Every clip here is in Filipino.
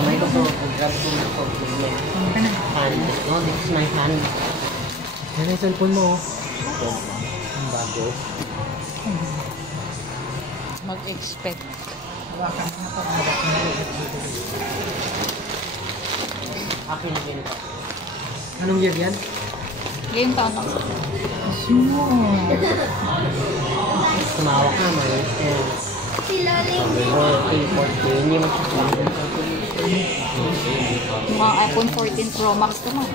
Kamay ko po, grab ko na po. Hand. No, this is my hand. Yan yung cellphone mo. Ang bago. Mag-expect. Akin din ito. Anong year yan? Ngayong taon ako. Tumawak na, may sabi mo, 14, hindi mo siya. Mga iPhone 14 Pro Max naman.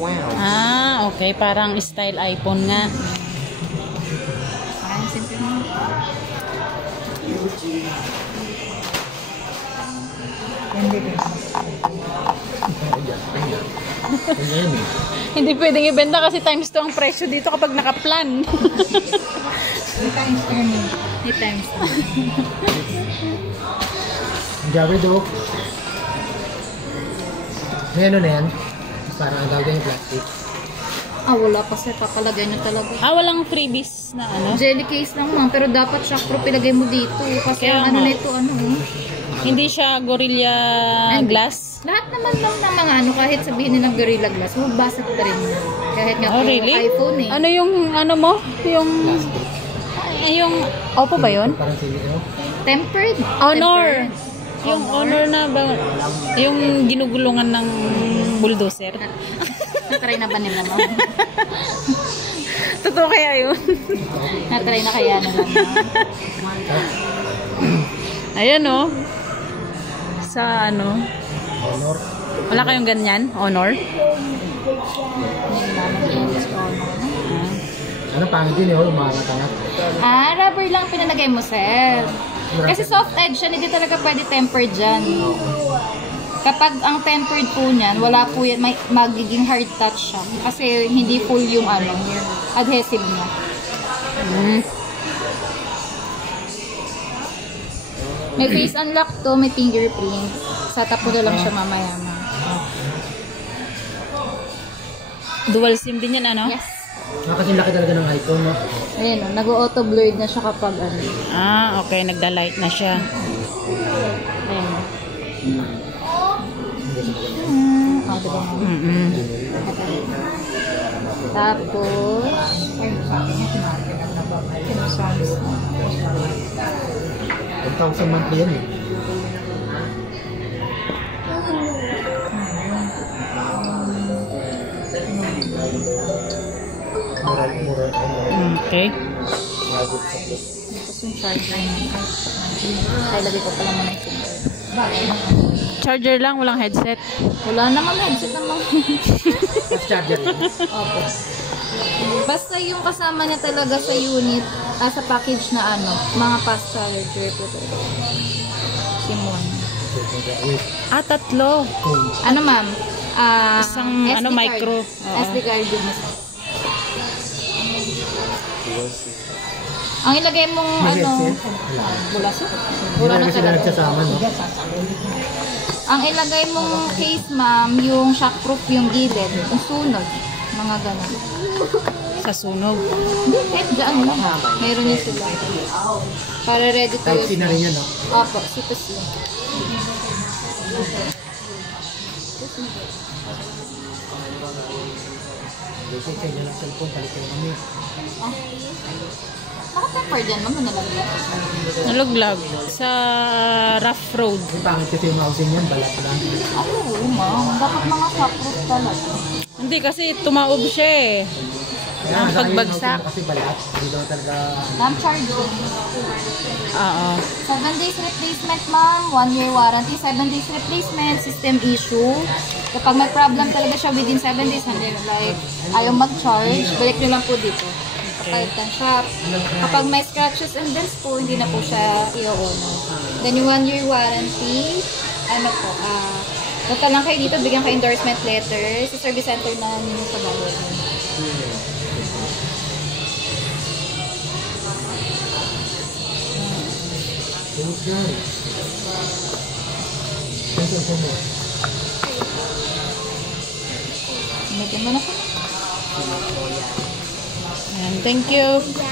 Wow. Ah, okay. Parang style iPhone nga. Parang simple mo. Hindi pwedeng ibenta kasi times 2 ang presyo dito kapag naka-plan. May times 2. Jared o. May ano na yan? Parang ang gawin yung plastic. Ah, wala pa sir. Papalagay nyo talaga. Ah, walang freebies na ano? Jelly case lang ma'am. Pero dapat shockproof ilagay mo dito. Kasi Kaya ang ano nga. na ito, ano eh. Hindi siya Gorilla Glass? Lahat naman lang ng mga ano, kahit sabihin nilang Gorilla Glass, mabasag pa rin. Kahit nga Oh, po really? iPhone eh. Ano yung, ano mo? Yung Oppo ba yun? Parang sili o. Tempered. Honor. Tempered. Yung Honor na ba? Yung ginugulungan ng bulldozer? Natry na ba nila ma'am? Totoo kaya yun? Natry na kaya nila ma'am? Ayan o. Sa ano? Honor. Wala kayong ganyan? Honor? Ano pangit din yun? Umangat-angat. Ah, rubber lang pinalagay mo sir. Kasi soft edge siya, hindi talaga pwede tempered dyan. Kapag ang tempered po niyan, wala po yan, magiging hard touch siya. Kasi hindi full yung ano, adhesive niya. May face unlock to, may fingerprint. Setup ko na lang siya mamaya ma. Dual SIM din yan ano? Yes. Kasi laki talaga ng iPhone, no? Ayan o, nag-auto blurred na siya kapag ano. Ah, okay. Nagda-light na siya. Ayan. Diba mo? Tapos, 1,000 monthly yan eh. Okay. tapos yung charger niya. Ay, lagay ko pala muna yung finger. Charger lang, walang headset. Wala naman headset naman. Fast charger yan. Opo. Basta yung kasama niya talaga sa unit, sa package na ano, mga fast charger po talaga. Simon. Ah, tatlo. Ano ma'am? Isang, SD ano, card. micro. Oo. SD card din. Ang ilagay mong May ano, headset? bulas. Hindi Wala talaga na sila talaga. nagsasama, no? Ang ilagay mong case ma'am, yung shockproof yung gilid, yung sunog, mga ganun. Sa sunog. Hindi, kahit dyan lang. Meron yun sila. Para ready to Type C use. na rin yan, no? Opo, C2C. Kasi sa inyo ng cellphone, palitin kami. Naka-temper dyan, ma'am, nalagyan. Naluglag. Sa rough road. Yung pangit kasi yung housing yan, balat lang. Oo, ma'am. Dapat mga shockproof talaga. Hindi kasi tumaob siya eh. Ang pagbagsak. Kasi balat, hindi daw talaga... Ma'am, charging. Oo. 7 days replacement, ma'am. 1 year warranty. 7 days replacement. System issue. Kapag may problem talaga siya within 7 days, hindi like ayaw mag-charge, balik nyo lang po dito. Kapalitan siya. Kapag may scratches and dents po, hindi na po siya i-ono. Then yung 1 year warranty, ano po, punta lang kayo dito, bigyan kayo endorsement letter sa service center na ninyo sa bawat. Medyo mo na po. Ayan, thank you.